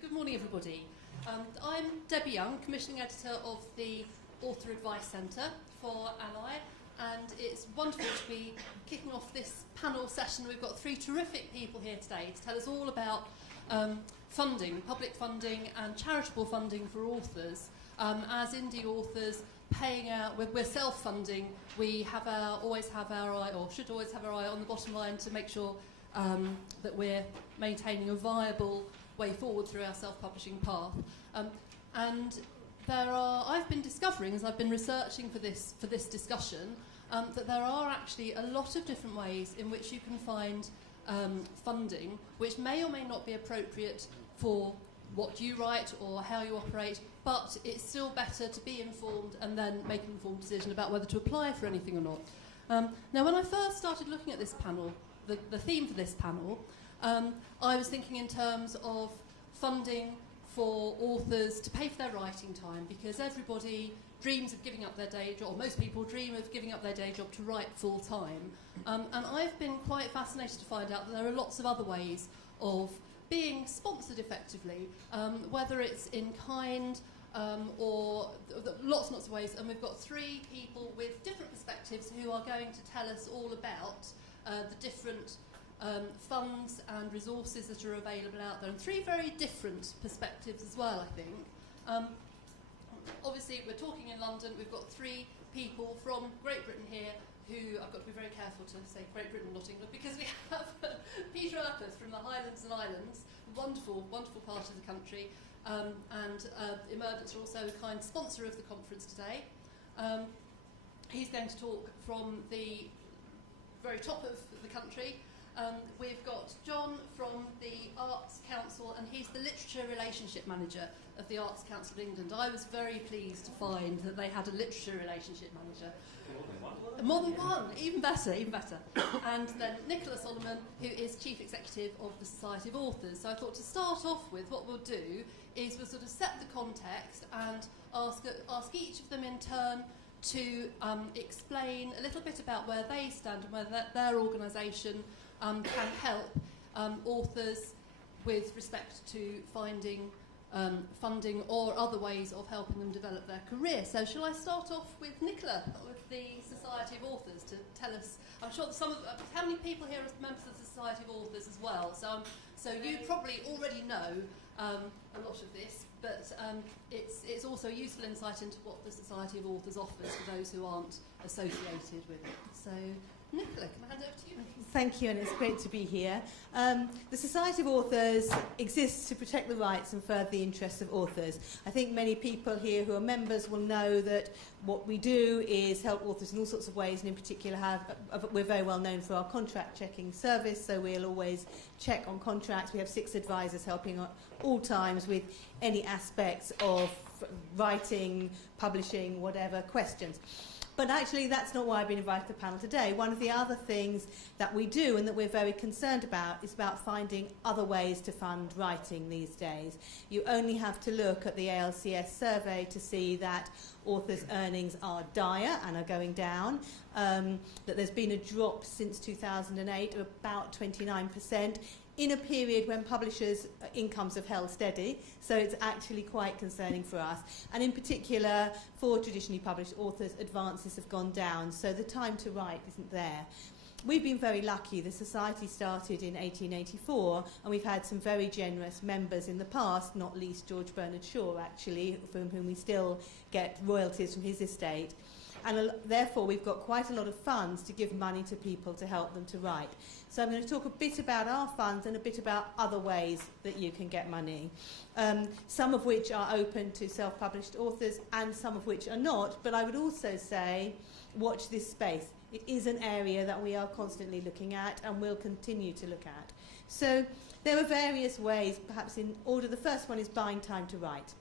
Good morning, everybody. I'm Debbie Young, Commissioning Editor of the Author Advice Centre for Ally, and it's wonderful to be kicking off this panel session. We've got three terrific people here today to tell us all about funding, public funding and charitable funding for authors. As indie authors, paying out, we're self-funding, we always have our eye, or should always have our eye on the bottom line to make sure that we're maintaining a viable way forward through our self-publishing path. And I've been discovering, as I've been researching for this discussion, that there are actually a lot of different ways in which you can find funding, which may or may not be appropriate for what you write or how you operate, but it's still better to be informed and then make an informed decision about whether to apply for anything or not. Now, when I first started looking at this panel, the theme for this panel, I was thinking in terms of funding for authors to pay for their writing time, because everybody dreams of giving up their day job, or most people dream of giving up their day job to write full time. And I've been quite fascinated to find out that there are lots of other ways of being sponsored effectively, whether it's in kind or lots and lots of ways. And we've got three people with different perspectives who are going to tell us all about the different funds and resources that are available out there, and three very different perspectives as well, I think. Obviously, we're talking in London. We've got three people from Great Britain here who, I've got to be very careful to say Great Britain, not England, because we have Peter Urpeth from the Highlands and Islands, wonderful, wonderful part of the country, and Emergents are also a kind sponsor of the conference today. He's going to talk from the very top of the country. We've got John from the Arts Council, and he's the Literature Relationship Manager of the Arts Council of England. I was very pleased to find that they had a Literature Relationship Manager. More than one, even better, even better. And then Nicola, who is Chief Executive of the Society of Authors. So I thought to start off with, what we'll do is we'll sort of set the context and ask each of them in turn to explain a little bit about where they stand and whether their organisation can help authors with respect to finding funding or other ways of helping them develop their career. So shall I start off with Nicola, with the Society of Authors, to tell us, I'm sure how many people here are members of the Society of Authors as well? So you probably already know a lot of this, but it's also useful insight into what the Society of Authors offers for those who aren't associated with it. So Nicola, can I hand over to you? Thank you, and it's great to be here. The Society of Authors exists to protect the rights and further the interests of authors. I think many people here who are members will know that what we do is help authors in all sorts of ways, and in particular we're very well known for our contract checking service, so we'll always check on contracts. We have 6 advisors helping at all times with any aspects of writing, publishing, whatever questions. But actually, that's not why I've been invited to the panel today. One of the other things that we do and that we're very concerned about is about finding other ways to fund writing these days. You only have to look at the ALCS survey to see that authors' earnings are dire and are going down, that there's been a drop since 2008 of about 29%, in a period when publishers' incomes have held steady, so it's actually quite concerning for us. And in particular, for traditionally published authors, advances have gone down, so the time to write isn't there. We've been very lucky. The Society started in 1884, and we've had some very generous members in the past, not least George Bernard Shaw, actually, from whom we still get royalties from his estate. And therefore, we've got quite a lot of funds to give money to people to help them to write. So I'm going to talk a bit about our funds and a bit about other ways that you can get money, some of which are open to self-published authors and some of which are not. But I would also say, watch this space. It is an area that we are constantly looking at and will continue to look at. So there are various ways, perhaps in order. The first one is buying time to write.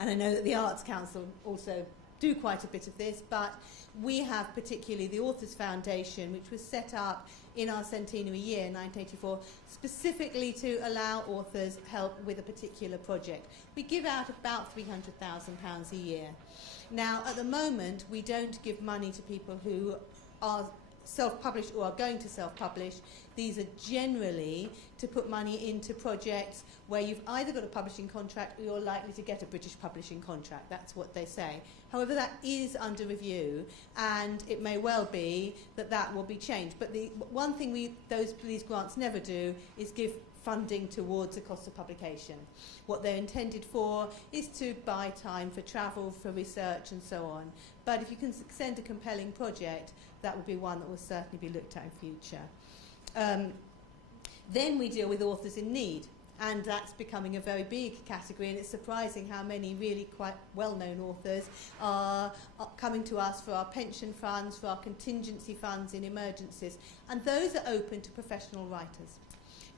And I know that the Arts Council also do quite a bit of this, but we have particularly the Authors Foundation, which was set up in our centenary year, 1984, specifically to allow authors help with a particular project. We give out about £300,000 a year. Now, at the moment, we don't give money to people who are self-published or are going to self-publish, these are generally to put money into projects where you've either got a publishing contract or you're likely to get a British publishing contract. That's what they say. However, that is under review, and it may well be that that will be changed. But the one thing these grants never do is give funding towards the cost of publication. What they're intended for is to buy time for travel, for research and so on. But if you can send a compelling project, that would be one that will certainly be looked at in future. Then we deal with authors in need, and that's becoming a very big category, and it's surprising how many really quite well-known authors are coming to us for our pension funds, for our contingency funds in emergencies, and those are open to professional writers.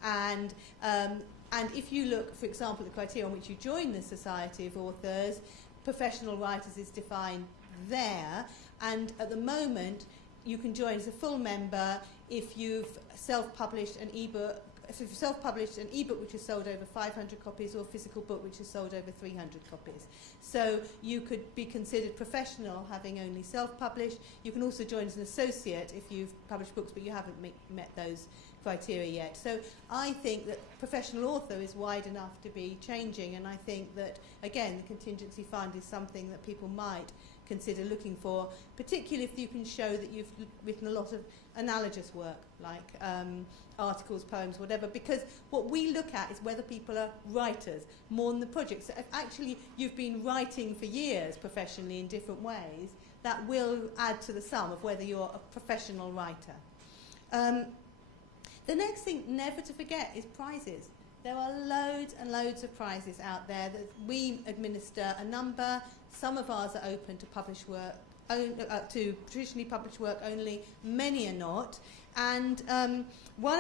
And if you look, for example, at the criteria on which you join the Society of Authors, professional writers is defined there, and at the moment you can join as a full member if you've self-published an ebook. If you've self-published an ebook which has sold over 500 copies, or a physical book which has sold over 300 copies. So you could be considered professional having only self-published. You can also join as an associate if you've published books but you haven't met those criteria yet. So I think that professional author is wide enough to be changing, and I think that, again, the contingency fund is something that people might consider looking for, particularly if you can show that you've written a lot of analogous work, like articles, poems, whatever, because what we look at is whether people are writers more than the project. So if actually you've been writing for years professionally in different ways, that will add to the sum of whether you're a professional writer. The next thing never to forget is prizes. There are loads and loads of prizes out there that we administer a number. Some of ours are open to published work, to traditionally published work only. Many are not. And one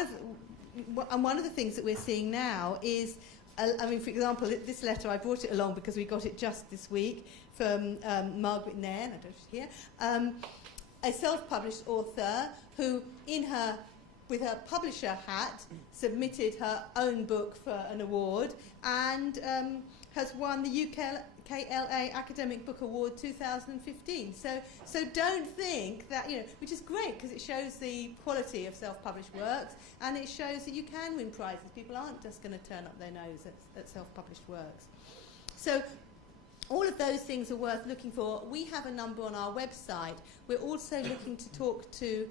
of the things that we're seeing now is, I mean, for example, this letter, I brought it along because we got it just this week from Margaret Nairn, I don't know if she's here, a self-published author who, with her publisher hat, submitted her own book for an award and has won the UKLA Academic Book Award 2015. So don't think that, which is great because it shows the quality of self-published works, and it shows that you can win prizes. People aren't just going to turn up their nose at self-published works. So all of those things are worth looking for. We have a number on our website. We're also looking to talk to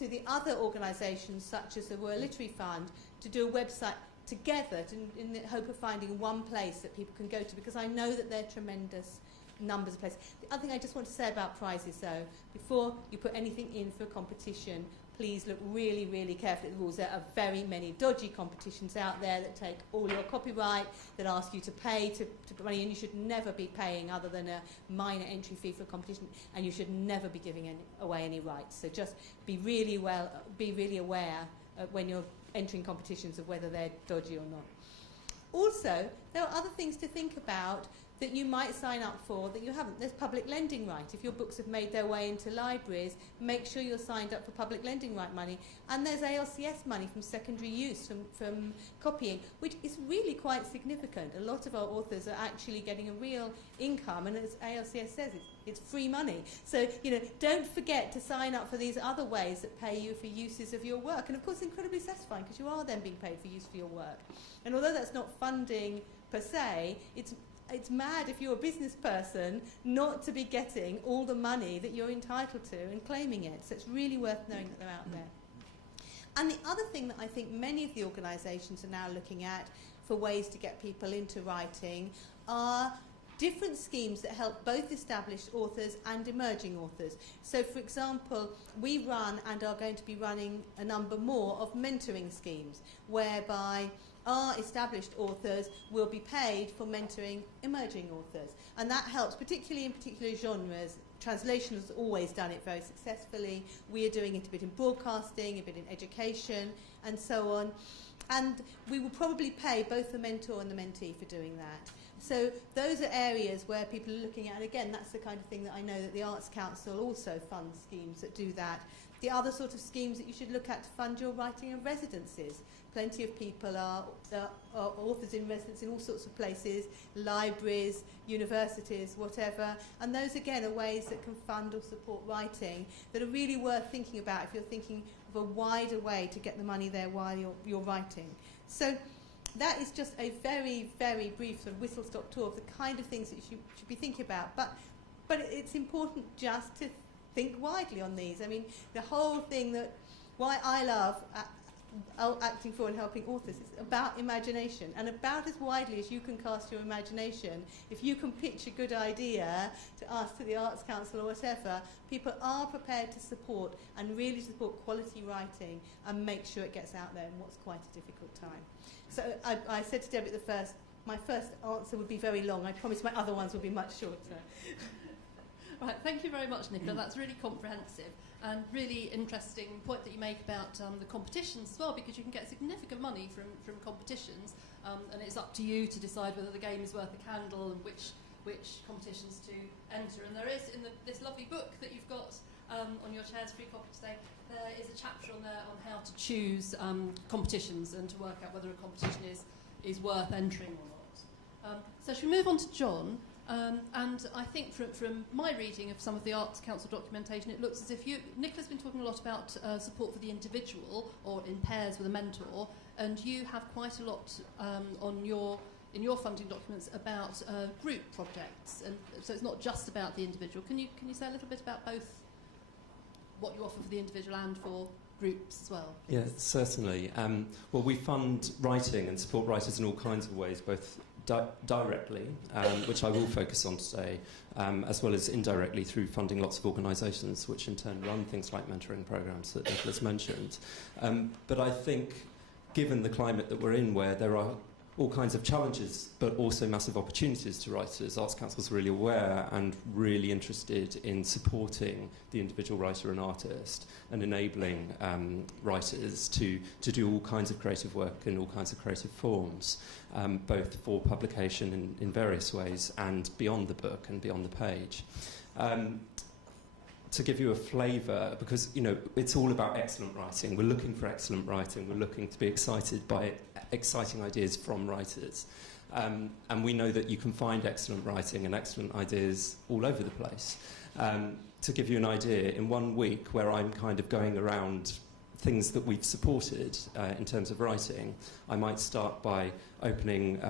the other organisations, such as the Royal Literary Fund, to do a website together in the hope of finding one place that people can go to, because I know that there are tremendous numbers of places. The other thing I just want to say about prizes, though, before you put anything in for a competition, please look really, really carefully at the rules. There are very many dodgy competitions out there that take all your copyright, that ask you to pay to put money in. You should never be paying other than a minor entry fee for a competition, and you should never be giving away any rights. So just be really aware when you're entering competitions of whether they're dodgy or not. Also, there are other things to think about that you might sign up for that you haven't. There's public lending right. If your books have made their way into libraries, make sure you're signed up for public lending right money. And there's ALCS money from secondary use, from copying, which is really quite significant. A lot of our authors are actually getting a real income, and as ALCS says, it's free money. So, don't forget to sign up for these other ways that pay you for uses of your work. And of course, incredibly satisfying, because you are then being paid for use for your work. And although that's not funding per se, it's mad if you're a business person not to be getting all the money that you're entitled to and claiming it. So it's really worth knowing that they're out there. And the other thing that I think many of the organisations are now looking at for ways to get people into writing are different schemes that help both established authors and emerging authors. So, for example, we run and are going to be running a number more of mentoring schemes, whereby our established authors will be paid for mentoring emerging authors. And that helps, particularly in particular genres. Translation has always done it very successfully. We are doing it a bit in broadcasting, a bit in education, and so on. And we will probably pay both the mentor and the mentee for doing that. So those are areas where people are looking at, and again, that's the kind of thing that I know that the Arts Council also funds schemes that do that. The other sort of schemes that you should look at to fund your writing are residencies. Plenty of people are authors in residence in all sorts of places, libraries, universities, whatever. And those, again, are ways that can fund or support writing that are really worth thinking about if you're thinking of a wider way to get the money there while you're writing. So that is just a very, very brief sort of whistle-stop tour of the kind of things that you should be thinking about. But it's important just to think widely on these. I mean, the whole thing that why I love acting for and helping authors is about imagination, and about as widely as you can cast your imagination. If you can pitch a good idea to us, to the Arts Council or whatever, people are prepared to support and really support quality writing and make sure it gets out there in what's quite a difficult time. So I said to Debbie my first answer would be very long. I promise my other ones will be much shorter. Right, thank you very much, Nicola. That's really comprehensive and really interesting point that you make about the competitions as well, because you can get significant money from competitions, and it's up to you to decide whether the game is worth a candle and which competitions to enter. And there is, in this lovely book that you've got on your chairs, free copy today, there is a chapter on there on how to choose competitions and to work out whether a competition is worth entering or not. So should we move on to John? And I think from my reading of some of the Arts Council documentation, it looks as if Nicola's been talking a lot about support for the individual or in pairs with a mentor, and you have quite a lot in your funding documents about group projects, and so it's not just about the individual. Can you say a little bit about both what you offer for the individual and for groups as well? Yeah, certainly. Well, we fund writing and support writers in all kinds of ways, both directly, which I will focus on today, as well as indirectly through funding lots of organisations which in turn run things like mentoring programmes that Nicola's mentioned. But I think, given the climate that we're in, where there are all kinds of challenges but also massive opportunities to writers, Arts Council's really aware and really interested in supporting the individual writer and artist and enabling writers to do all kinds of creative work in all kinds of creative forms, both for publication in various ways and beyond the book and beyond the page. To give you a flavour, because it's all about excellent writing. We're looking for excellent writing. We're looking to be excited by exciting ideas from writers. And we know that you can find excellent writing and excellent ideas all over the place. To give you an idea, in 1 week where I'm kind of going around things that we've supported in terms of writing, I might start by opening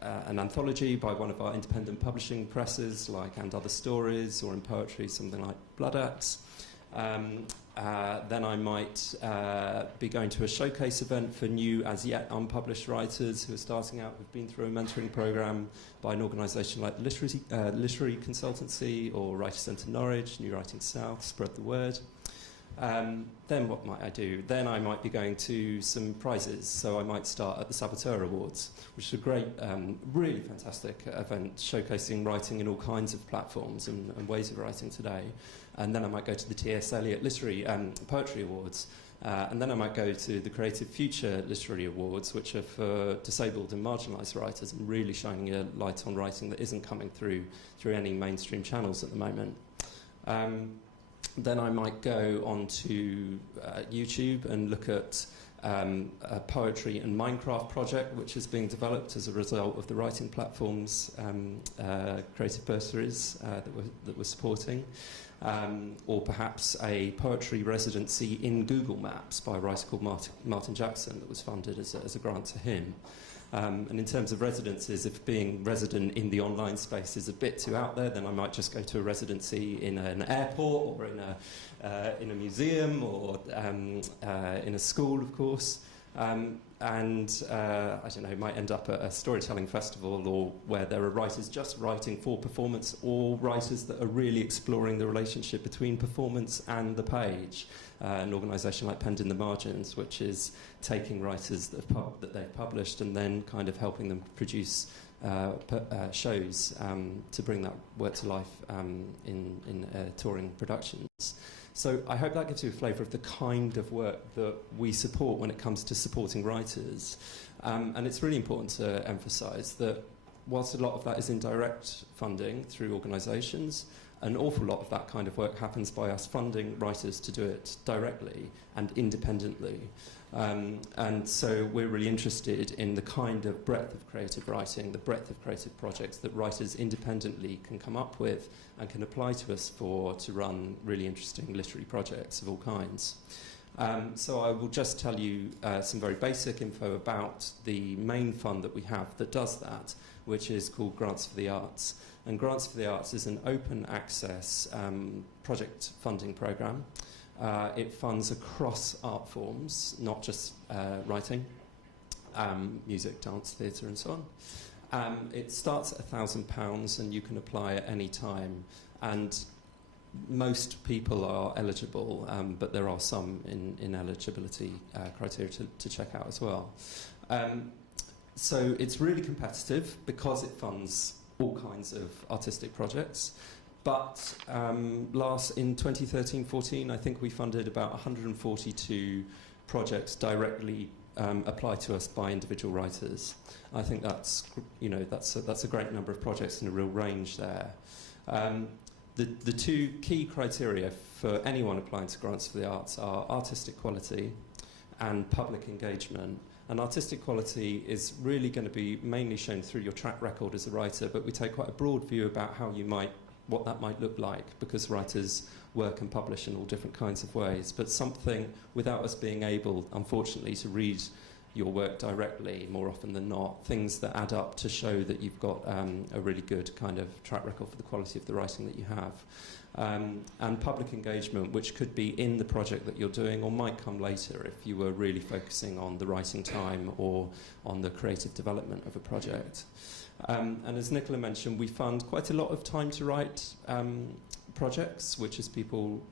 an anthology by one of our independent publishing presses, like And Other Stories, or in poetry, something like Blood Axe. Then I might be going to a showcase event for new, as yet unpublished writers who are starting out, who've been through a mentoring programme by an organisation like Literary Consultancy or Writer Centre Norwich, New Writing South, Spread the Word. Then what might I do? Then I might be going to some prizes. So I might start at the Saboteur Awards, which is a great, really fantastic event showcasing writing in all kinds of platforms and ways of writing today. And then I might go to the T.S. Eliot Literary Poetry Awards. And then I might go to the Creative Future Literary Awards, which are for disabled and marginalised writers, and really shining a light on writing that isn't coming through any mainstream channels at the moment. Then I might go onto YouTube and look at a poetry and Minecraft project which is being developed as a result of the writing platform's creative bursaries that we're supporting. Or perhaps a poetry residency in Google Maps by a writer called Martin Jackson that was funded as a grant to him. And in terms of residencies, if being resident in the online space is a bit too out there, then I might just go to a residency in an airport or in a museum or in a school, of course. And I don't know, might end up at a storytelling festival, or where there are writers just writing for performance, or writers that are really exploring the relationship between performance and the page. An organisation like Penned in the Margins, which is taking writers that they've published and then kind of helping them produce shows to bring that work to life in touring productions. So I hope that gives you a flavour of the kind of work that we support when it comes to supporting writers. And it's really important to emphasise that whilst a lot of that is indirect funding through organisations, an awful lot of that kind of work happens by us funding writers to do it directly and independently. And so we're really interested in the kind of breadth of creative writing, the breadth of creative projects that writers independently can come up with and can apply to us to run really interesting literary projects of all kinds. So I will just tell you some very basic info about the main fund that we have that does that, which is called Grants for the Arts. And Grants for the Arts is an open access project funding programme. It funds across art forms, not just writing, music, dance, theatre and so on. It starts at £1,000 and you can apply at any time. And most people are eligible, but there are some in eligibility criteria to check out as well. So it's really competitive because it funds all kinds of artistic projects. But in 2013-14, I think we funded about 142 projects directly applied to us by individual writers. I think that's a great number of projects and a real range there. The two key criteria for anyone applying to Grants for the Arts are artistic quality and public engagement. And artistic quality is really going to be mainly shown through your track record as a writer, but we take quite a broad view about what that might look like, because writers work and publish in all different kinds of ways. But something, without us being able, unfortunately, to read your work directly more often than not, things that add up to show that you've got a really good kind of track record for the quality of the writing that you have. And public engagement, which could be in the project that you're doing or might come later if you were really focusing on the writing time or on the creative development of a project. And as Nicola mentioned, we fund quite a lot of time to write projects, which is people,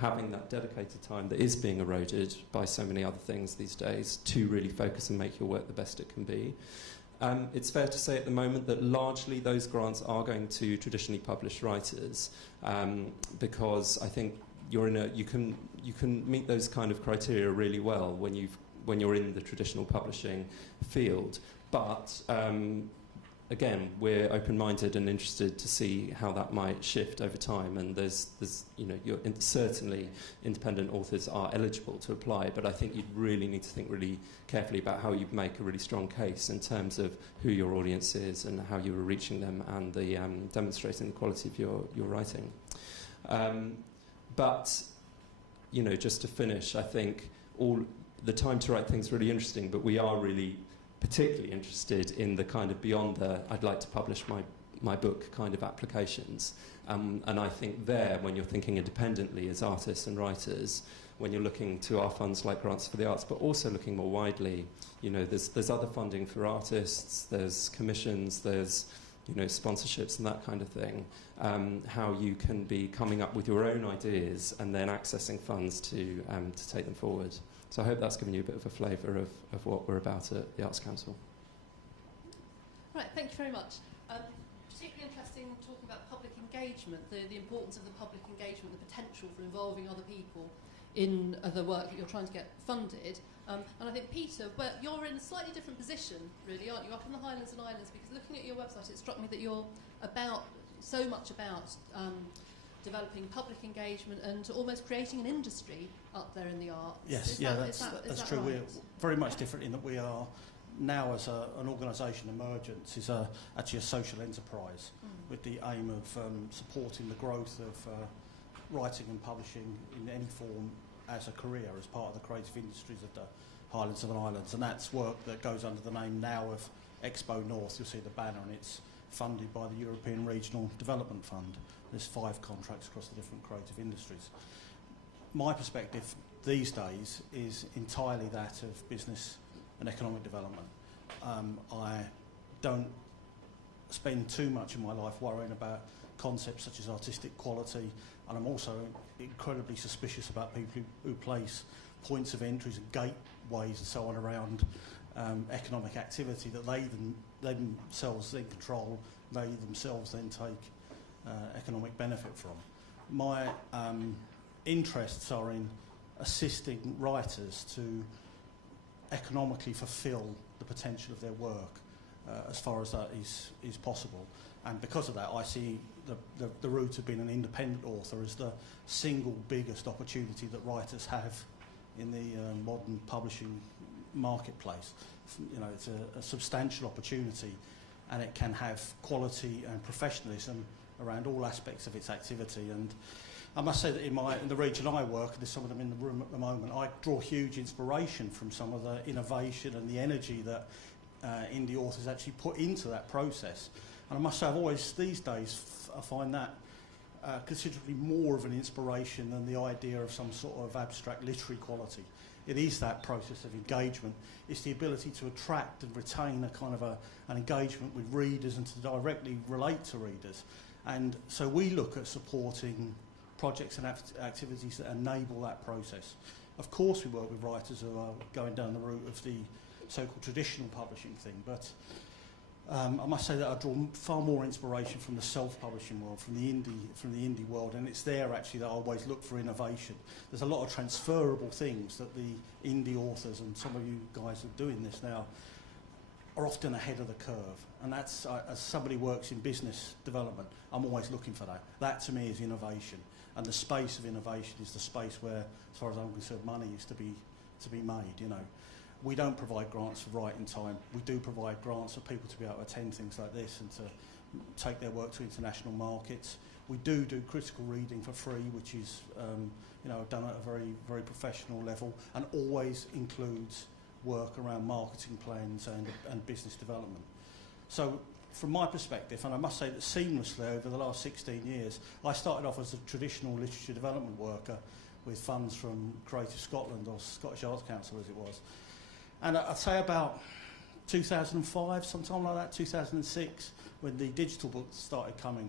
having that dedicated time that is being eroded by so many other things these days to really focus and make your work the best it can be. It's fair to say at the moment that largely those grants are going to traditionally published writers, because I think you can meet those kind of criteria really well when you're in the traditional publishing field. But again, we're open-minded and interested to see how that might shift over time. And certainly independent authors are eligible to apply, but I think you'd really need to think really carefully about how you make a really strong case in terms of who your audience is and how you are reaching them and the demonstrating the quality of your writing. But just to finish, I think all the time to write things really interesting, but we are really particularly interested in the kind of beyond the I'd like to publish my book kind of applications. And I think there, when you're thinking independently as artists and writers, when you're looking to our funds like Grants for the Arts, but also looking more widely, there's other funding for artists, there's commissions, there's sponsorships and that kind of thing, how you can be coming up with your own ideas and then accessing funds to take them forward. So I hope that's given you a bit of a flavour of what we're about at the Arts Council. Right, thank you very much. Particularly interesting talking about public engagement, the importance of the public engagement, the potential for involving other people in the work that you're trying to get funded. And I think, Peter, you're in a slightly different position, really, aren't you, up in the Highlands and Islands? Because looking at your website, it struck me that you're so much about developing public engagement and almost creating an industry up there in the arts. Yes, that's true. Right? We're very much different in that we are now, as an organisation, Emergents is actually a social enterprise with the aim of supporting the growth of writing and publishing in any form as a career, as part of the creative industries of the Highlands and Islands. And that's work that goes under the name now of Expo North. You'll see the banner, and it's funded by the European Regional Development Fund. There's 5 contracts across the different creative industries. My perspective these days is entirely that of business and economic development. I don't spend too much of my life worrying about concepts such as artistic quality, and I'm also incredibly suspicious about people who place points of entries and gateways and so on around economic activity that they themselves then control, they themselves then take economic benefit from. My interests are in assisting writers to economically fulfil the potential of their work as far as that is possible. And because of that, I see the route of being an independent author as the single biggest opportunity that writers have in the modern publishing marketplace. You know, it's a substantial opportunity, and it can have quality and professionalism around all aspects of its activity. And I must say that in the region I work, and there's some of them in the room at the moment, I draw huge inspiration from some of the innovation and the energy that indie authors actually put into that process. And I must say, I've always, these days, I find that considerably more of an inspiration than the idea of some sort of abstract literary quality. It is that process of engagement. It's the ability to attract and retain a kind of an engagement with readers and to directly relate to readers. And so we look at supporting projects and activities that enable that process. Of course we work with writers who are going down the route of the so-called traditional publishing thing, but I must say that I draw far more inspiration from the self-publishing world, from the indie world, and it's there actually that I always look for innovation. There's a lot of transferable things that the indie authors, and some of you guys are doing this now, are often ahead of the curve. And that's, as somebody who works in business development, I'm always looking for that. That to me is innovation. And the space of innovation is the space where, as far as I'm concerned, money is to be made, you know. We don't provide grants for writing time. We do provide grants for people to be able to attend things like this and to take their work to international markets. We do critical reading for free, which is you know, done at a very, very professional level, and always includes work around marketing plans and business development. So from my perspective, and I must say that seamlessly over the last 16 years, I started off as a traditional literature development worker with funds from Creative Scotland, or Scottish Arts Council as it was. And I'd say about 2005, sometime like that, 2006, when the digital books started coming,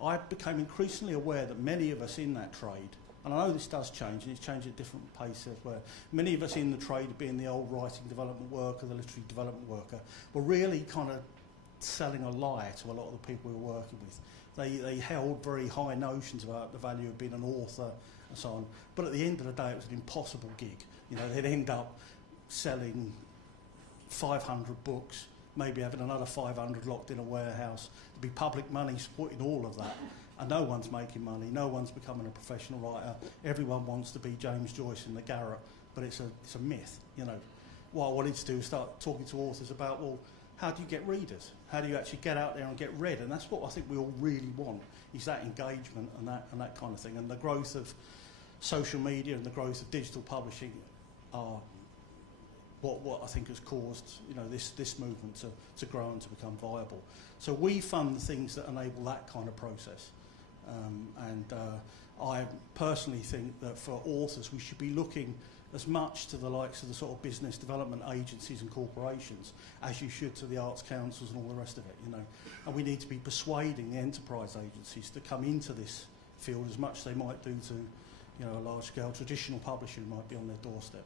I became increasingly aware that many of us in that trade, and I know this does change, and it's changed at different paces, where many of us in the trade, being the old writing development worker, the literary development worker, were really kind of selling a lie to a lot of the people we were working with. They held very high notions about the value of being an author and so on, but at the end of the day, it was an impossible gig. You know, they'd end up selling 500 books, maybe having another 500 locked in a warehouse. There'd be public money supporting all of that, and no one's making money, no one's becoming a professional writer. Everyone wants to be James Joyce in the garret, but it's a myth, you know. What I wanted to do was start talking to authors about, well, how do you get readers? How do you actually get out there and get read? And that's what I think we all really want, is that engagement and that kind of thing. And the growth of social media and the growth of digital publishing are what I think has caused, you know, this movement to grow and to become viable. So we fund the things that enable that kind of process. I personally think that for authors we should be looking as much to the likes of the sort of business development agencies and corporations as you should to the arts councils and all the rest of it, you know. And we need to be persuading the enterprise agencies to come into this field as much as they might do to, you know, a large-scale traditional publisher who might be on their doorstep.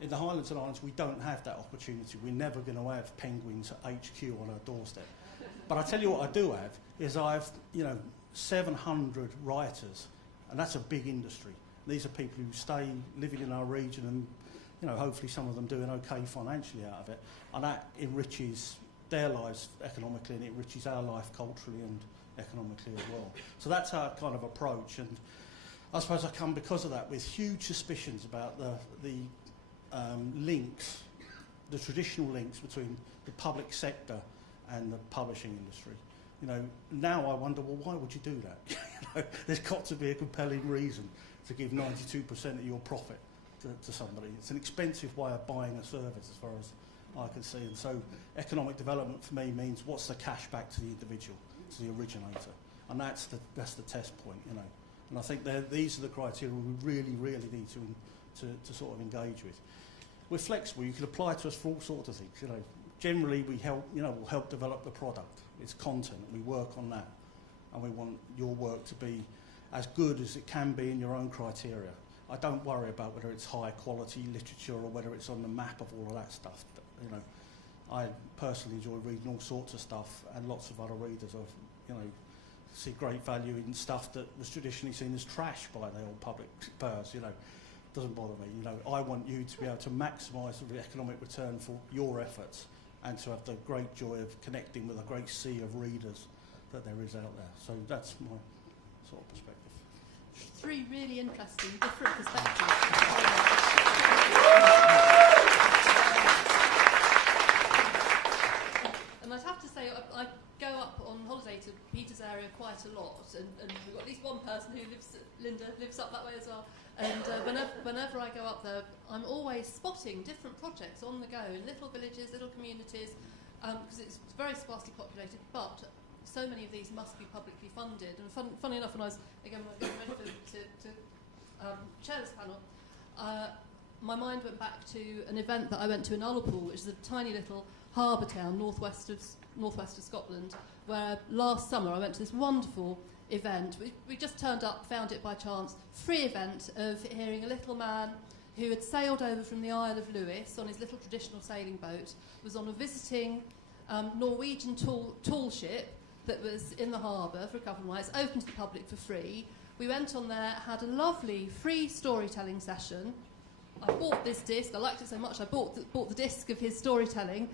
In the Highlands and Islands, we don't have that opportunity. We're never going to have penguins at HQ on our doorstep. But I tell you what I do have is I've, you know, 700 writers, and that's a big industry. These are people who stay living in our region and, you know, hopefully some of them doing okay financially out of it. And that enriches their lives economically, and it enriches our life culturally and economically as well. So that's our kind of approach. And I suppose I come because of that with huge suspicions about the links, the traditional links between the public sector and the publishing industry. You know, now I wonder, well, why would you do that? You know, there's got to be a compelling reason to give 92% of your profit to somebody. It's an expensive way of buying a service as far as I can see. And so economic development for me means what's the cash back to the individual, to the originator. And that's the test point, you know. And I think these are the criteria we really, really need to sort of engage with. We're flexible. You can apply to us for all sorts of things. You know, generally we help. You know, we'll help develop the product. It's content. We work on that, and we want your work to be as good as it can be in your own criteria. I don't worry about whether it's high quality literature or whether it's on the map of all of that stuff. You know, I personally enjoy reading all sorts of stuff, and lots of other readers have, you know, see great value in stuff that was traditionally seen as trash by the old public purse. You know. Doesn't bother me. You know, I want you to be able to maximise the economic return for your efforts, and to have the great joy of connecting with a great sea of readers that there is out there. So that's my sort of perspective. 3 really interesting, different perspectives. And I'd have to say, I go up on holiday to Peter's area quite a lot, and we've got at least one person who lives, Linda, lives up that way as well. And whenever I go up there, I'm always spotting different projects on the go in little villages, little communities, because it's very sparsely populated, but so many of these must be publicly funded. And funny enough, when I was getting ready to chair this panel, my mind went back to an event that I went to in Ullapool, which is a tiny little harbour town northwest of Scotland, where last summer I went to this wonderful event. We just turned up, found it by chance, free event of hearing a little man who had sailed over from the Isle of Lewis on his little traditional sailing boat, was on a visiting Norwegian tall ship that was in the harbour for a couple of nights, open to the public for free. We went on there, had a lovely free storytelling session. I bought this disc. I liked it so much I bought the disc of his storytelling.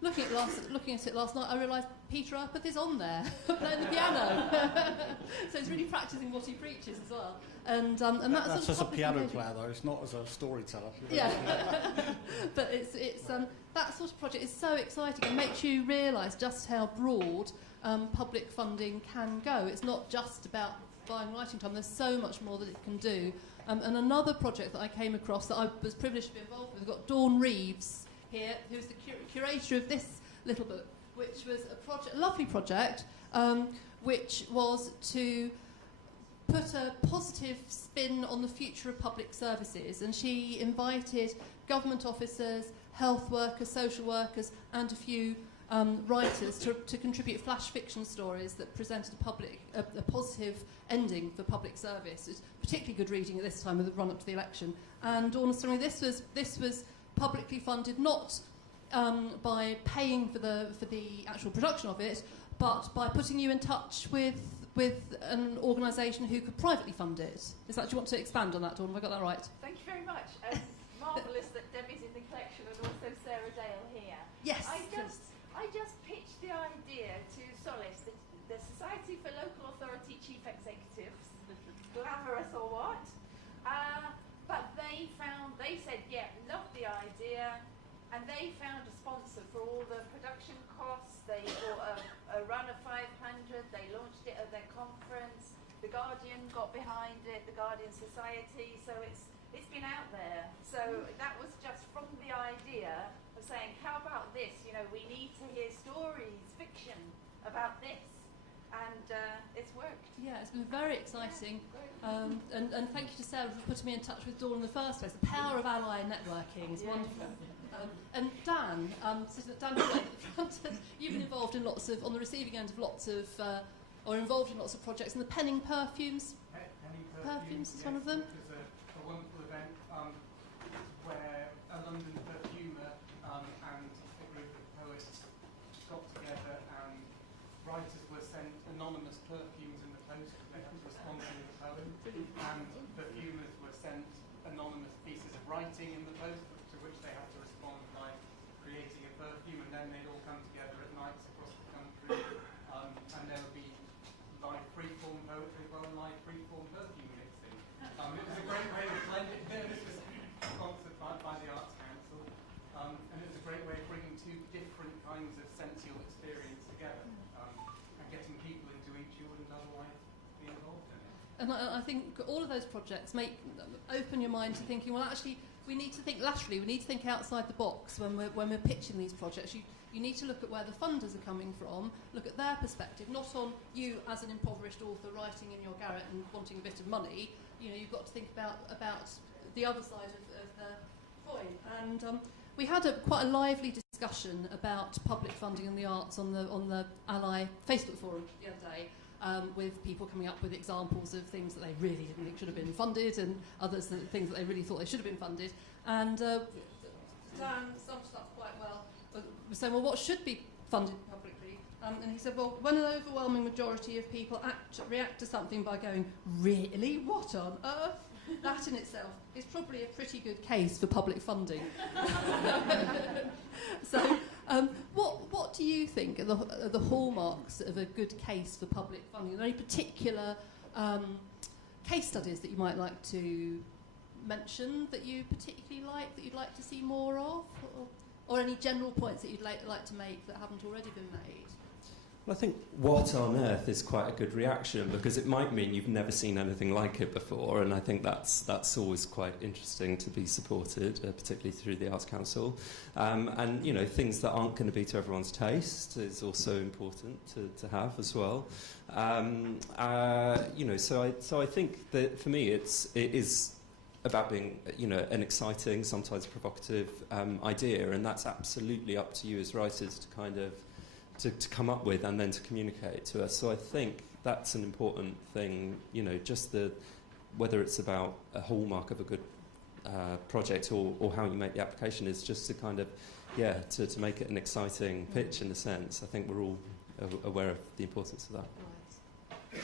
Looking at it last night, I realised Peter Urpeth is on there playing the piano. So he's really practising what he preaches as well. And that's as a piano player though. It's not as a storyteller. Yeah, but it's that sort of project is so exciting and makes you realise just how broad public funding can go. It's not just about buying writing time. There's so much more that it can do. And another project that I came across that I was privileged to be involved with, we've got Dawn Reeves here, who's the curator of this little book, which was a lovely project, which was to put a positive spin on the future of public services. And she invited government officers, health workers, social workers, and a few writers to contribute flash fiction stories that presented a positive ending for public service. It's particularly good reading at this time of the run up to the election. And honestly, this was publicly funded not by paying for the actual production of it, but by putting you in touch with an organisation who could privately fund it. Do you want to expand on that, Dawn? Have I got that right? Thank you very much. Marvellous that Debbie's in the collection and also Sarah Dale here. Yes. I just pitched the idea to Solace, the Society for Local Authority Chief Executives, glamorous or what? But they said, yeah, loved the idea, and they found a sponsor for all the production costs. They bought a run of 500, they launched it at their conference, The Guardian got behind it, the Guardian Society, so it's been out there. So that was just from the idea of saying, how about this? You know, we need to hear stories, fiction about this. And it's worked. Yeah, it's been very exciting. And thank you to Sarah for putting me in touch with Dawn in the first place. The power of ally networking is wonderful. And Dan, sitting at the front, you've been involved in on the receiving end of or involved in lots of projects. And the Penning Perfumes. Perfumes is one of them. It's a wonderful event where a London perfumer and a group of poets got together, and writers were sent anonymous perfumes in the post. They had to respond to the poem, and perfumers were sent anonymous pieces of writing in the post, to which they had to respond by creating a perfume, and then they'd all come together at nights across the country, and there would be live freeform poetry as well, and live freeform perfume mixing. It was a great way of blending. This was sponsored by the Arts Council, and it was a great way of bringing two different kinds of sensual experience together, and getting people into each you wouldn't otherwise be involved in it. And I think all of those projects open your mind to thinking, well, actually, we need to think laterally. We need to think outside the box when we're pitching these projects. You need to look at where the funders are coming from, look at their perspective, not on you as an impoverished author writing in your garret and wanting a bit of money. You know, you've got to think about the other side of the coin. And we had quite a lively discussion about public funding in the arts on the Ally Facebook forum the other day, with people coming up with examples of things that they really didn't think should have been funded, and others things that they really thought they should have been funded. And Dan summed it up quite well. Was saying, well, what should be funded publicly? And he said, well, when an overwhelming majority of people react to something by going, really? What on earth? That in itself is probably a pretty good case for public funding. So, what do you think are the hallmarks of a good case for public funding? Are there any particular case studies that you might like to mention that you particularly like, that you'd like to see more of? Or any general points that you'd like to make that haven't already been made? Well, I think what on earth is quite a good reaction, because it might mean you've never seen anything like it before, and I think that's always quite interesting to be supported, particularly through the Arts Council. And, you know, things that aren't going to be to everyone's taste is also important to have as well. You know, so I think that for me it is about being, you know, an exciting, sometimes provocative idea, and that's absolutely up to you as writers to kind of to come up with and then to communicate to us. So I think that's an important thing, you know, just whether it's about a hallmark of a good project or how you make the application, is just to kind of, to make it an exciting pitch in a sense. I think we're all aware of the importance of that. Right.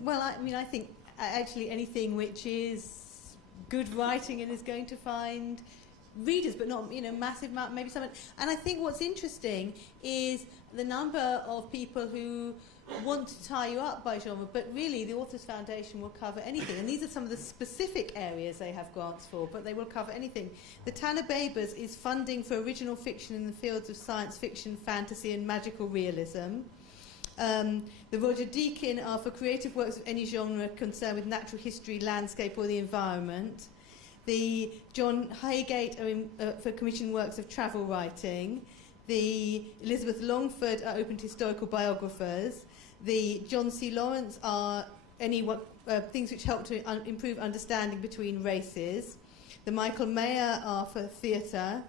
Well, I mean, I think actually anything which is good writing and is going to find readers, but not, you know, massive amount, maybe something. And I think what's interesting is the number of people who want to tie you up by genre, but really the Authors Foundation will cover anything. And these are some of the specific areas they have grants for, but they will cover anything. The Tanner Babers is funding for original fiction in the fields of science fiction, fantasy and magical realism. The Roger Deakin are for creative works of any genre concerned with natural history, landscape or the environment. The John Highgate are for commissioned works of travel writing. The Elizabeth Longford are open to historical biographers. The John C. Lawrence are any things which help to improve understanding between races. The Michael Mayer are for theatre.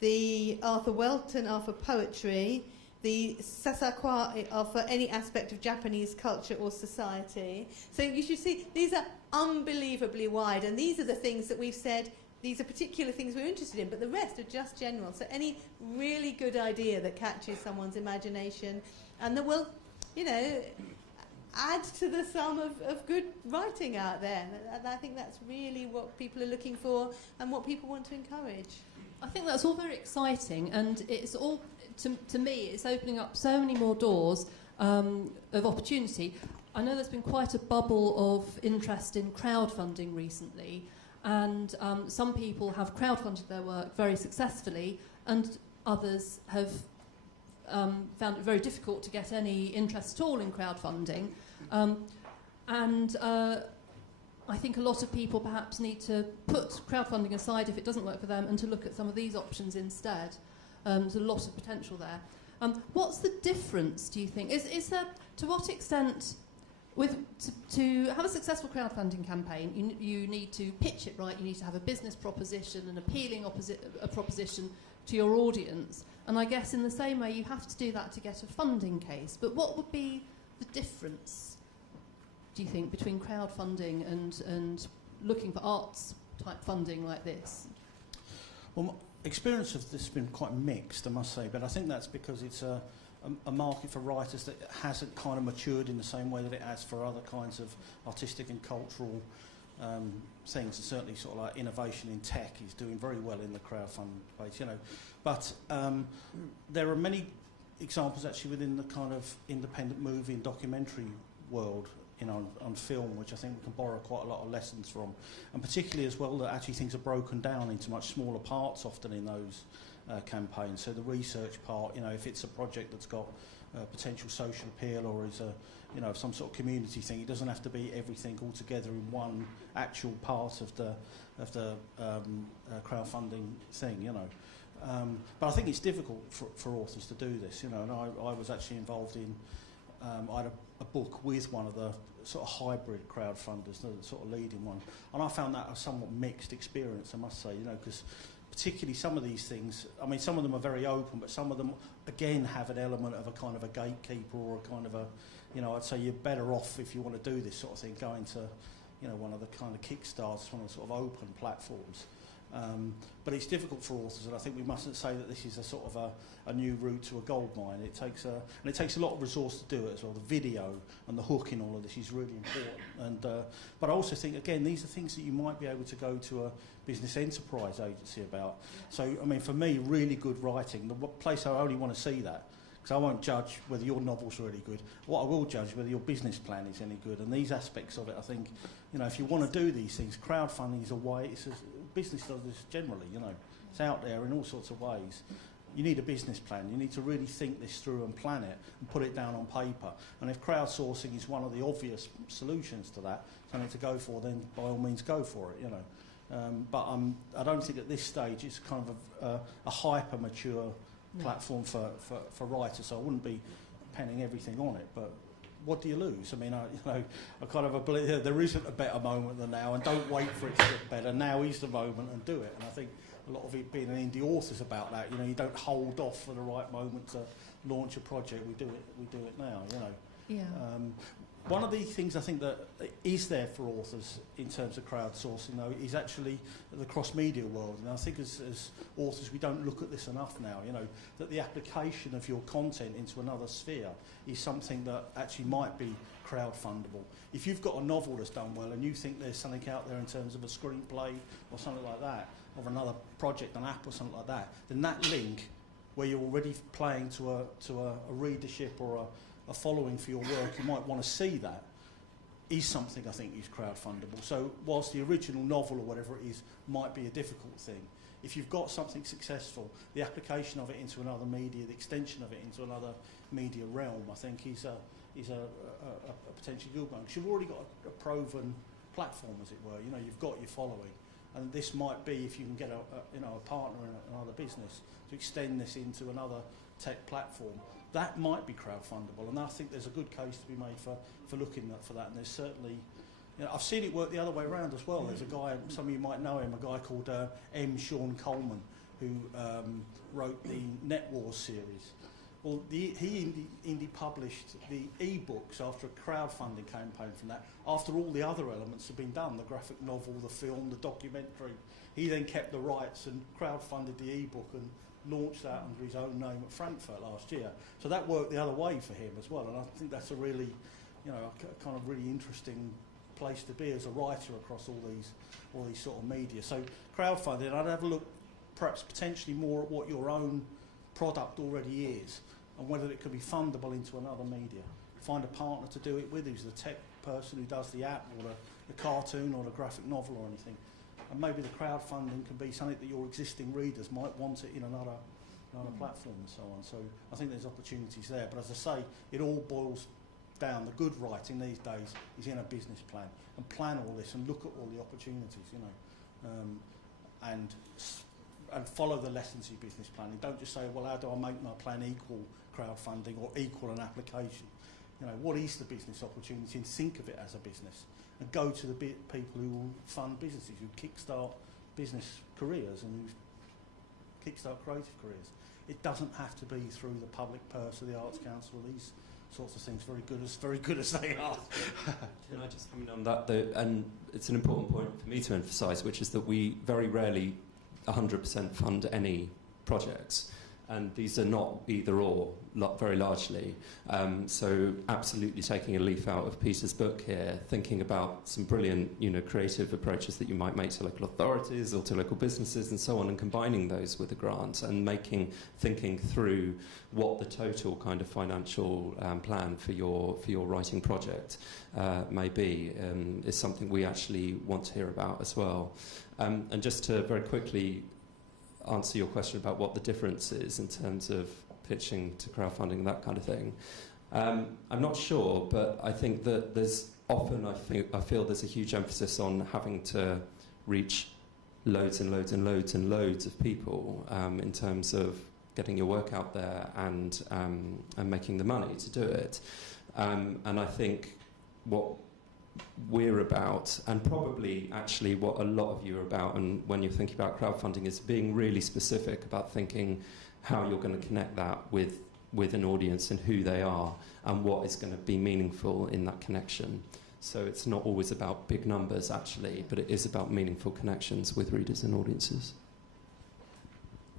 The Arthur Welton are for poetry. The Sasakwa are for any aspect of Japanese culture or society. So you should see, these are unbelievably wide, and these are the things that we've said, these are particular things we're interested in, but the rest are just general. So any really good idea that catches someone's imagination and that will, you know, add to the sum of good writing out there. And I think that's really what people are looking for and what people want to encourage. I think that's all very exciting, and it's all, to me, it's opening up so many more doors of opportunity. I know there's been quite a bubble of interest in crowdfunding recently, and some people have crowdfunded their work very successfully, and others have found it very difficult to get any interest at all in crowdfunding. I think a lot of people perhaps need to put crowdfunding aside if it doesn't work for them and to look at some of these options instead. There's a lot of potential there. What's the difference, do you think? Is there, to what extent, to have a successful crowdfunding campaign, you need to pitch it right, you need to have a business proposition, an appealing proposition to your audience, and I guess in the same way you have to do that to get a funding case. But what would be the difference, do you think, between crowdfunding and looking for arts type funding like this? Well, my experience of this has been quite mixed, I must say, but I think that's because it's a market for writers that hasn't kind of matured in the same way that it has for other kinds of artistic and cultural things. And certainly sort of like innovation in tech is doing very well in the crowdfunding space, you know. But there are many examples actually within the kind of independent movie and documentary world, you know, on film, which I think we can borrow quite a lot of lessons from, and particularly as well that actually things are broken down into much smaller parts often in those campaigns. So the research part, you know, if it's a project that's got potential social appeal or is a, you know, some sort of community thing, it doesn't have to be everything all together in one actual part of the crowdfunding thing, you know. But I think it's difficult for authors to do this, you know, and I was actually involved in, I had a book with one of the sort of hybrid crowdfunders, the sort of leading one, and I found that a somewhat mixed experience, I must say, you know, because particularly some of these things, I mean, some of them are very open, but some of them, again, have an element of a kind of a gatekeeper or a kind of a, you know, I'd say you're better off if you want to do this sort of thing, going to, you know, one of the kind of Kickstarters, one of the sort of open platforms. But it's difficult for authors, and I think we mustn't say that this is a sort of a new route to a gold mine. It takes a lot of resource to do it as well. The video and the hook in all of this is really important. And but I also think, again, these are things that you might be able to go to a business enterprise agency about. So, I mean, for me, really good writing, the place I only want to see that, because I won't judge whether your novel's really good. What I will judge whether your business plan is any good. And these aspects of it, I think, you know, if you want to do these things, crowdfunding is a way. Business does this generally, you know. It's out there in all sorts of ways. You need a business plan. You need to really think this through and plan it and put it down on paper. And if crowdsourcing is one of the obvious solutions to that, something to go for, then by all means go for it, you know. But I don't think at this stage it's kind of a hyper-mature platform for writers, so I wouldn't be penning everything on it. But what do you lose? I mean, I kind of believe there isn't a better moment than now, and don't wait for it to get better. Now is the moment, and do it. And I think a lot of it being an indie author's about that. You know, you don't hold off for the right moment to launch a project. We do it now. You know. Yeah. One of the things I think that is there for authors in terms of crowdsourcing, though, is actually the cross-media world. And I think as authors, we don't look at this enough now, you know, that the application of your content into another sphere is something that actually might be crowdfundable. If you've got a novel that's done well and you think there's something out there in terms of a screenplay or something like that, or another project, an app or something like that, then that link where you're already playing to a readership or a following for your work, you might want to see that, is something I think is crowdfundable. So whilst the original novel or whatever it is might be a difficult thing, if you've got something successful, the application of it into another media, the extension of it into another media realm, I think is a potentially good one. Because you've already got a proven platform, as it were. You know, you've got your following, and this might be, if you can get a partner in another business to extend this into another tech platform, that might be crowdfundable, and I think there's a good case to be made for looking for that. And there's certainly, you know, I've seen it work the other way around as well. There's a guy, some of you might know him, a guy called M. Sean Coleman, who wrote the Net Wars series. Well, he indie published the e-books after a crowdfunding campaign from that, after all the other elements had been done, the graphic novel, the film, the documentary. He then kept the rights and crowdfunded the e-book and launched that under his own name at Frankfurt last year. So that worked the other way for him as well, and I think that's a really, you know, a kind of really interesting place to be as a writer across all these sort of media. So crowdfunding, I'd have a look perhaps potentially more at what your own product already is and whether it could be fundable into another media. Find a partner to do it with, who's the tech person who does the app or the cartoon or the graphic novel or anything. And maybe the crowdfunding can be something that your existing readers might want it in another platform and so on. So I think there's opportunities there. But as I say, it all boils down. The good writing these days is in a business plan, and plan all this and look at all the opportunities, you know, and follow the lessons of business planning. Don't just say, well, how do I make my plan equal crowdfunding or equal an application? You know, what is the business opportunity, and think of it as a business. And go to the people who will fund businesses, who kickstart business careers and who kickstart creative careers. It doesn't have to be through the public purse or the Arts Council or these sorts of things, very good as they are. Can I just comment on that, though? And it's an important point for me to emphasise, which is that we very rarely 100% fund any projects. And these are not either or, very largely. So absolutely taking a leaf out of Peter's book here, thinking about some brilliant, you know, creative approaches that you might make to local authorities or to local businesses and so on, and combining those with a grant and thinking through what the total kind of financial plan for your writing project may be is something we actually want to hear about as well. And just to very quickly answer your question about what the difference is in terms of pitching to crowdfunding and that kind of thing. I'm not sure, but I think that there's often, I feel there's a huge emphasis on having to reach loads and loads and loads and loads of people in terms of getting your work out there and making the money to do it. And I think what we're about, and probably actually what a lot of you are about, and when you're thinking about crowdfunding, is being really specific about thinking how you're going to connect that with an audience and who they are and what is going to be meaningful in that connection. So it's not always about big numbers, actually, but it is about meaningful connections with readers and audiences.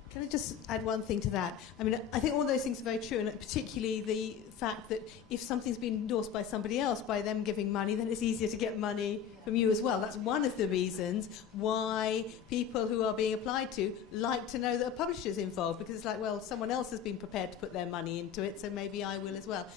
Can I just add one thing to that? I mean, I think all those things are very true, and particularly the fact that if something's been endorsed by somebody else, by them giving money, then it's easier to get money from you as well. That's one of the reasons why people who are being applied to like to know that a publisher's involved, because it's like, well, someone else has been prepared to put their money into it, so maybe I will as well.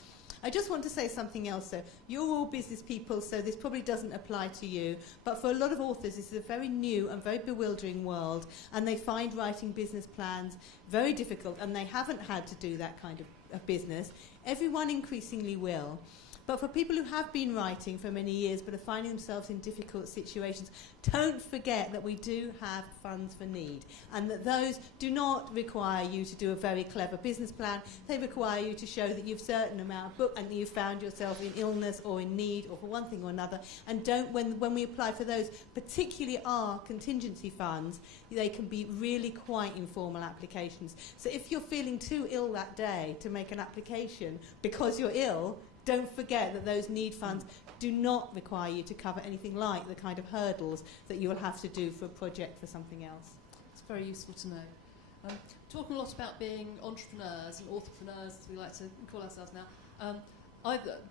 I just want to say something else, though. You're all business people, so this probably doesn't apply to you. But for a lot of authors, this is a very new and very bewildering world, and they find writing business plans very difficult, and they haven't had to do that kind of business. Everyone increasingly will. But for people who have been writing for many years but are finding themselves in difficult situations, don't forget that we do have funds for need, and that those do not require you to do a very clever business plan. They require you to show that you've certain amount of book and that you've found yourself in illness or in need or for one thing or another. And when we apply for those, particularly our contingency funds, they can be really quite informal applications. So if you're feeling too ill that day to make an application because you're ill, don't forget that those need funds do not require you to cover anything like the kind of hurdles that you will have to do for a project for something else. It's very useful to know. Talking a lot about being entrepreneurs and authorpreneurs, as we like to call ourselves now,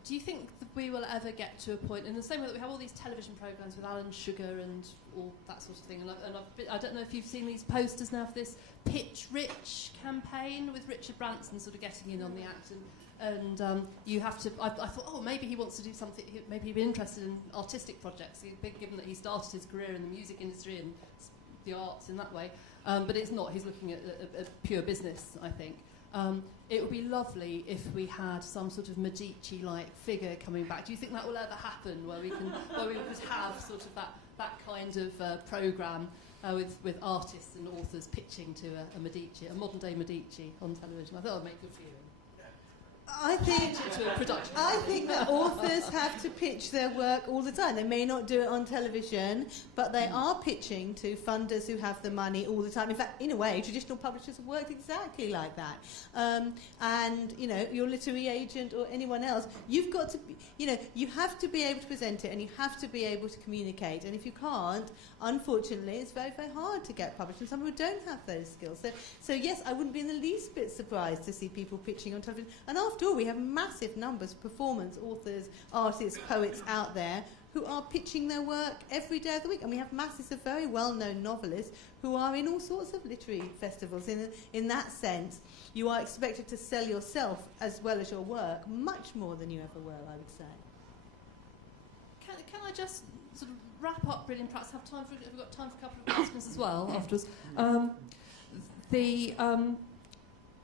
do you think that we will ever get to a point, in the same way that we have all these television programmes with Alan Sugar and all that sort of thing, I don't know if you've seen these posters now for this Pitch Rich campaign with Richard Branson sort of getting in on the act, and you have to, I thought, oh, maybe he wants to do something, maybe he'd be interested in artistic projects, given that he started his career in the music industry and the arts in that way, but it's not, he's looking at pure business, I think. It would be lovely if we had some sort of Medici-like figure coming back. Do you think that will ever happen, where we could have sort of that kind of programme with artists and authors pitching to a Medici, a modern-day Medici on television? I thought it would make good viewing. I think that authors have to pitch their work all the time. They may not do it on television, but they are pitching to funders who have the money all the time. In fact, in a way, traditional publishers have worked exactly like that. And, you know, your literary agent or anyone else, you've got to, you have to be able to present it and you have to be able to communicate. And if you can't, unfortunately, it's very, very hard to get published. And some people don't have those skills. So yes, I wouldn't be in the least bit surprised to see people pitching on television. And after all, we have massive numbers of performance authors, artists, poets out there who are pitching their work every day of the week. And we have masses of very well-known novelists who are in all sorts of literary festivals. In that sense, you are expected to sell yourself as well as your work much more than you ever will, I would say. Can I just sort of wrap up really and perhaps have time for, have we got time for a couple of questions as well afterwards?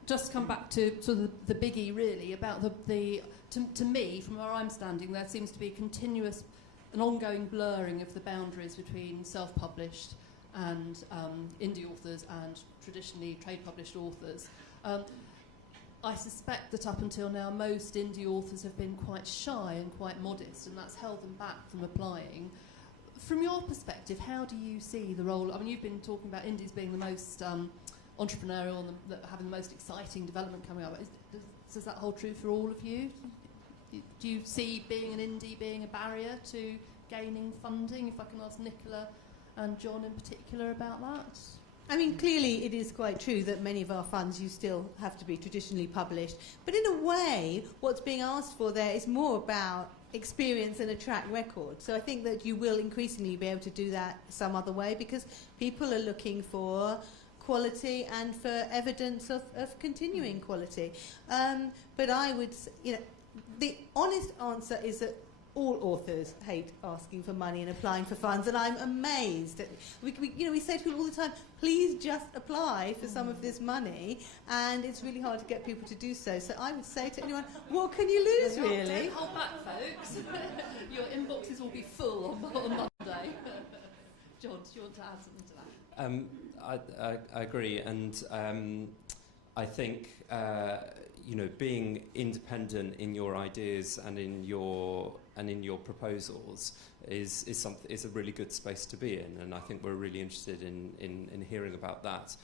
Just come back to sort of the biggie, really, about to me, from where I'm standing, there seems to be continuous an ongoing blurring of the boundaries between self-published and indie authors and traditionally trade-published authors. I suspect that up until now, most indie authors have been quite shy and quite modest, and that's held them back from applying. From your perspective, how do you see the role? I mean, you've been talking about indies being the most entrepreneurial and having the most exciting development coming up. Does that hold true for all of you? Do you see being an indie being a barrier to gaining funding? If I can ask Nicola and John in particular about that. I mean, clearly it is quite true that many of our funds you still have to be traditionally published. But in a way, what's being asked for there is more about experience and a track record. So I think that you will increasingly be able to do that some other way because people are looking for quality and for evidence of continuing quality. But I would, the honest answer is that all authors hate asking for money and applying for funds, and I'm amazed. We say to people all the time, please just apply for some of this money, and it's really hard to get people to do so. So I would say to anyone, what can you lose, really? Don't hold back, folks. Your inboxes will be full on Monday. John, do you want to add something to that? I agree, and I think being independent in your ideas and in your proposals is a really good space to be in, and I think we're really interested in hearing about that.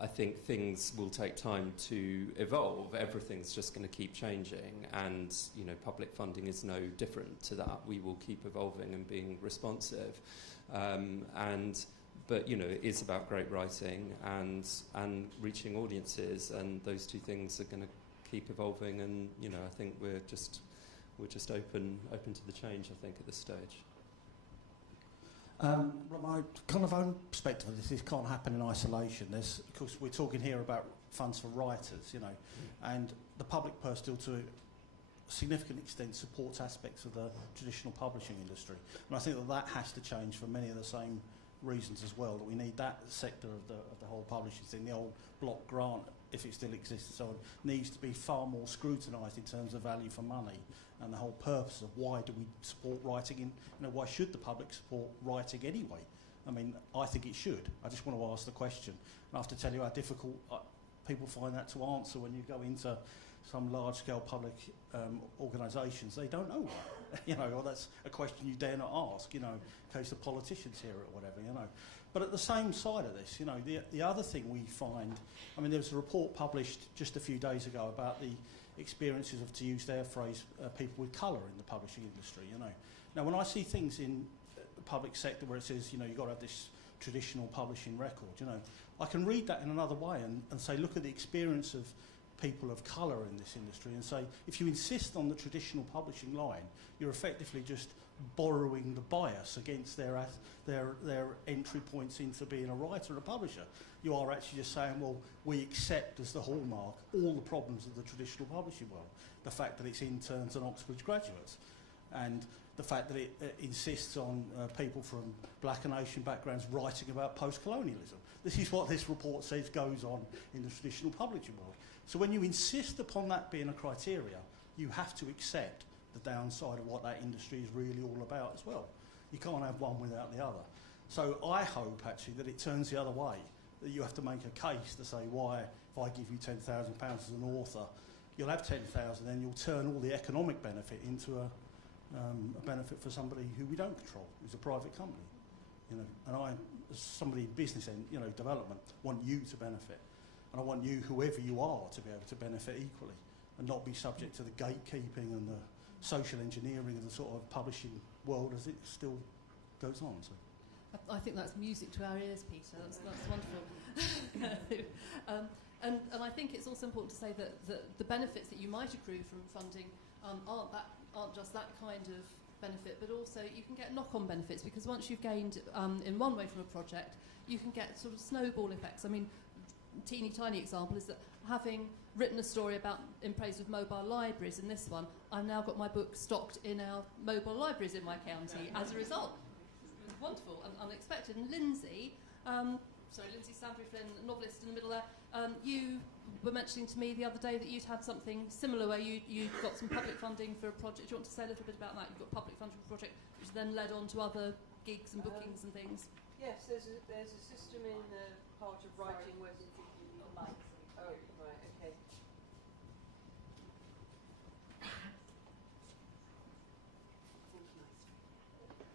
I think things will take time to evolve. Everything's just going to keep changing, and public funding is no different to that. We will keep evolving and being responsive, but it's about great writing and reaching audiences, and those two things are going to keep evolving. And I think we're just open to the change. I think at this stage. My kind of own perspective of this can't happen in isolation. Of course, we're talking here about funds for writers, and the public purse still to a significant extent supports aspects of the traditional publishing industry. And I think that has to change for many of the same reasons as well, that we need that sector of the whole publishing thing, the old block grant, if it still exists and so on, needs to be far more scrutinised in terms of value for money and the whole purpose of why do we support writing why should the public support writing anyway? I mean, I think it should. I just want to ask the question. And I have to tell you how difficult people find that to answer when you go into some large-scale public organisations. They don't know that, or that's a question you dare not ask, in case the politicians hear it or whatever, But at the same side of this, the other thing we find, I mean, there was a report published just a few days ago about the experiences of, to use their phrase, people with colour in the publishing industry, Now, when I see things in the public sector where it says, you've got to have this traditional publishing record, I can read that in another way and say, look at the experience of people of colour in this industry and say, if you insist on the traditional publishing line, you're effectively just borrowing the bias against their entry points into being a writer and a publisher. You are actually just saying, well, we accept as the hallmark all the problems of the traditional publishing world. The fact that it's interns and Oxford graduates, and the fact that it insists on people from black and Asian backgrounds writing about post-colonialism. This is what this report says goes on in the traditional publishing world. So when you insist upon that being a criteria, you have to accept the downside of what that industry is really all about as well. You can't have one without the other. So I hope actually that it turns the other way, that you have to make a case to say why, if I give you £10,000 as an author, you'll have 10,000, then you'll turn all the economic benefit into a benefit for somebody who we don't control, who's a private company. And I, as somebody in business and development, want you to benefit. And I want you, whoever you are, to be able to benefit equally and not be subject to the gatekeeping and the social engineering of the sort of publishing world as it still goes on. So. I think that's music to our ears, Peter. That's wonderful. And I think it's also important to say that the benefits that you might accrue from funding aren't just that kind of benefit, but also you can get knock-on benefits, because once you've gained in one way from a project, you can get sort of snowball effects. I mean, teeny tiny example is that having written a story in praise of mobile libraries in this one, I've now got my book stocked in our mobile libraries in my county as a result. It was wonderful and unexpected. And Lindsay Sandbury Flynn, novelist in the middle there, you were mentioning to me the other day that you'd had something similar where you got some public funding for a project. Do you want to say a little bit about that? You've got public funding for a project which then led on to other gigs and bookings and things. Yes, there's a system in the part of writing where... Oh, right,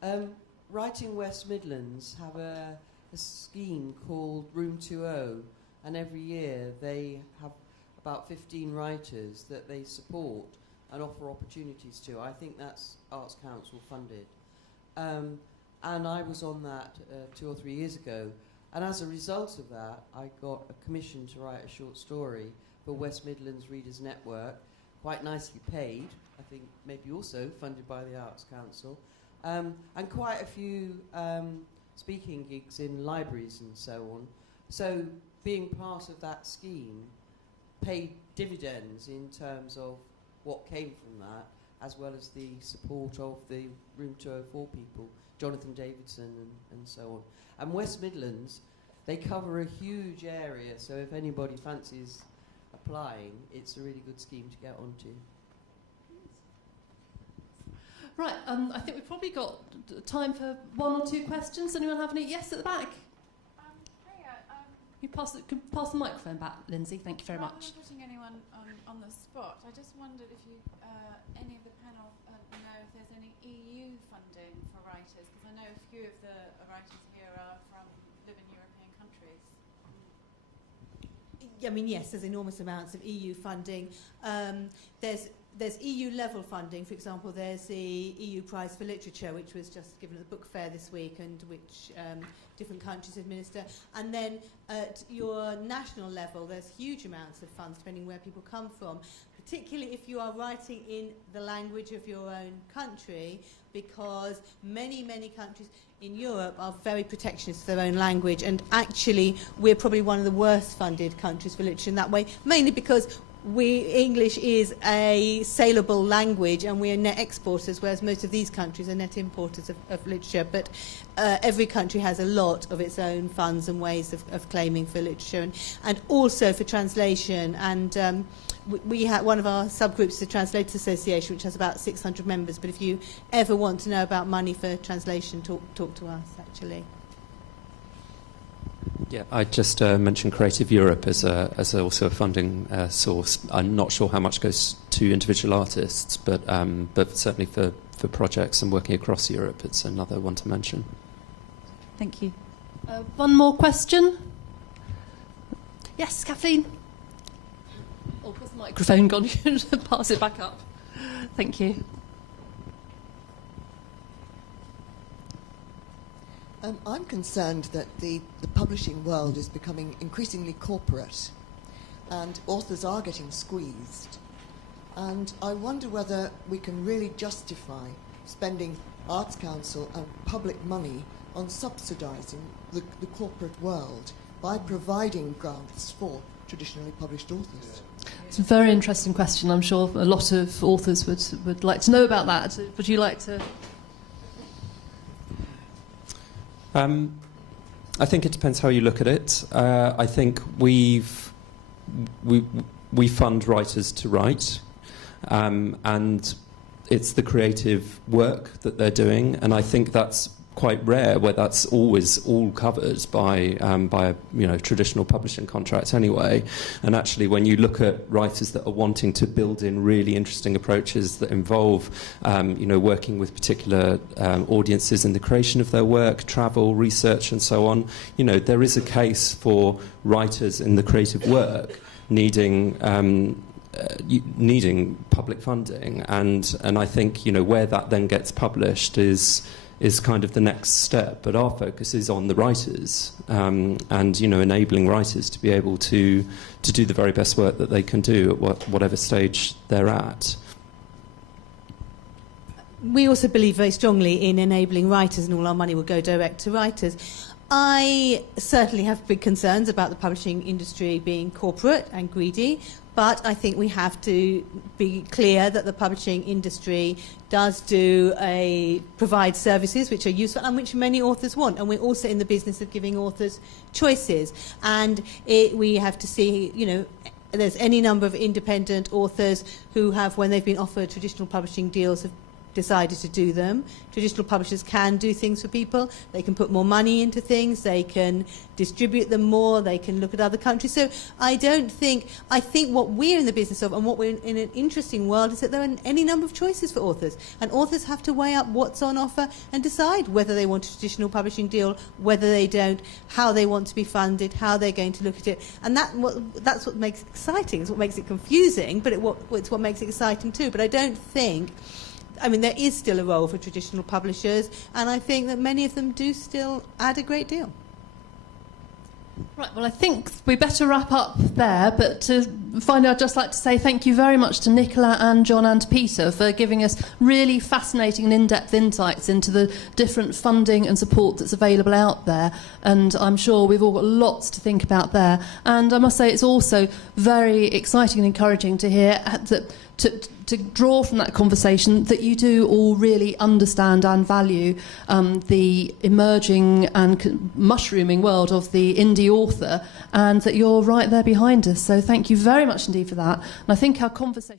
okay. Writing West Midlands have a scheme called Room 2.0, and every year they have about 15 writers that they support and offer opportunities to. I think that's Arts Council funded. And I was on that 2 or 3 years ago, and as a result of that, I got a commission to write a short story for West Midlands Readers Network, quite nicely paid, I think maybe also funded by the Arts Council, and quite a few speaking gigs in libraries and so on. So being part of that scheme paid dividends in terms of what came from that, as well as the support of the Room 204 people, Jonathan Davidson and so on. And West Midlands, they cover a huge area, so if anybody fancies applying, it's a really good scheme to get onto. Right, I think we've probably got time for 1 or 2 questions. Anyone have any? Yes, at the back. You pass the microphone back, Lindsay. Thank you very much. Rather than putting anyone on the spot, I just wondered if you, any of the panel know if there's any EU funding for writers, because I know a few of the writers here live in European countries. I mean, yes, there's enormous amounts of EU funding. There's EU level funding. For example, there's the EU Prize for Literature, which was just given at the book fair this week, and which different countries administer. And then at your national level, there's huge amounts of funds, depending where people come from, particularly if you are writing in the language of your own country, because many, many countries in Europe are very protectionist of their own language, and actually we're probably one of the worst funded countries for literature in that way, mainly because English is a saleable language and we are net exporters, whereas most of these countries are net importers of literature. But every country has a lot of its own funds and ways of claiming for literature, and also for translation. And we have one of our subgroups is the Translators Association, which has about 600 members. But if you ever want to know about money for translation, talk to us, actually. Yeah, I just mentioned Creative Europe as also a funding source. I'm not sure how much goes to individual artists, but certainly for projects and working across Europe, it's another one to mention. Thank you. One more question. Yes, Kathleen. Oh, where's the microphone gone? You can pass it back up. Thank you. I'm concerned that the publishing world is becoming increasingly corporate and authors are getting squeezed. And I wonder whether we can really justify spending Arts Council and public money on subsidising the corporate world by providing grants for traditionally published authors. It's a very interesting question. I'm sure a lot of authors would like to know about that. Would you like to... I think it depends how you look at it. I think we fund writers to write, and it's the creative work that they're doing, and I think that's quite rare where that's always all covered by a traditional publishing contract anyway. And actually, when you look at writers that are wanting to build in really interesting approaches that involve working with particular audiences in the creation of their work, travel, research and so on, there is a case for writers in the creative work needing public funding, and I think where that then gets published is kind of the next step, but our focus is on the writers and enabling writers to be able to do the very best work that they can do at whatever stage they're at. We also believe very strongly in enabling writers, and all our money will go direct to writers. I certainly have big concerns about the publishing industry being corporate and greedy, but I think we have to be clear that the publishing industry does provide services which are useful and which many authors want. And we're also in the business of giving authors choices. And we have to see, there's any number of independent authors who have, when they've been offered traditional publishing deals, have decided to do them. Traditional publishers can do things for people. They can put more money into things. They can distribute them more. They can look at other countries. So I think what we're in the business of, and what we're in an interesting world, is that there are any number of choices for authors. And authors have to weigh up what's on offer and decide whether they want a traditional publishing deal, whether they don't, how they want to be funded, how they're going to look at it. And that's what makes it exciting. It's what makes it confusing, but it's what makes it exciting too. But I don't think... there is still a role for traditional publishers, and I think that many of them do still add a great deal. Right, well, I think we better wrap up there, but to finally, I'd just like to say thank you very much to Nicola and John and Peter for giving us really fascinating and in-depth insights into the different funding and support that's available out there, and I'm sure we've all got lots to think about there. And I must say it's also very exciting and encouraging to hear that to draw from that conversation that you do all really understand and value the emerging and mushrooming world of the indie author, and that you're right there behind us. So thank you very much indeed for that. And I think our conversation...